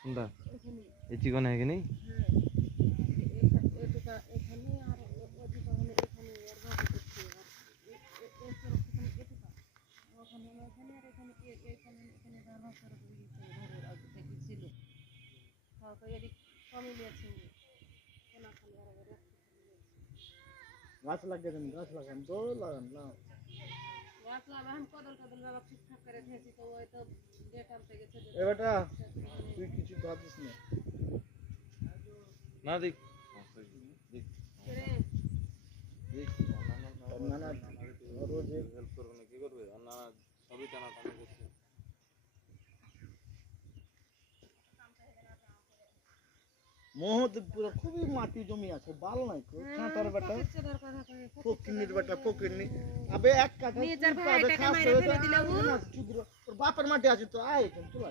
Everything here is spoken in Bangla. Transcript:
কোনটা এই চিকন है कि नहीं গাছ লাগান তো লাগান না গাছ লাগান কদল কদল বাবা ঠিকঠাক করে দিয়েছি তো ওই তো ডেট আনতে গেছে এ বেটা তুই কিছু ভাবিস না ना देख देख রে देख না না রোজ হেল্প করবে না কি করবে আর না সবই টানা টানা করছে মহদেবপুর খুবই মাটি জমি আছে ভালো নাই তো ছাঁটার বেটা ফকিনির বেটা ফকিনি আবে এক কাঠা নিজের ভাই টাকা মাইরা ফেলে দিলে ও ওর বাপের মাটি আছে তো আয় এখন চল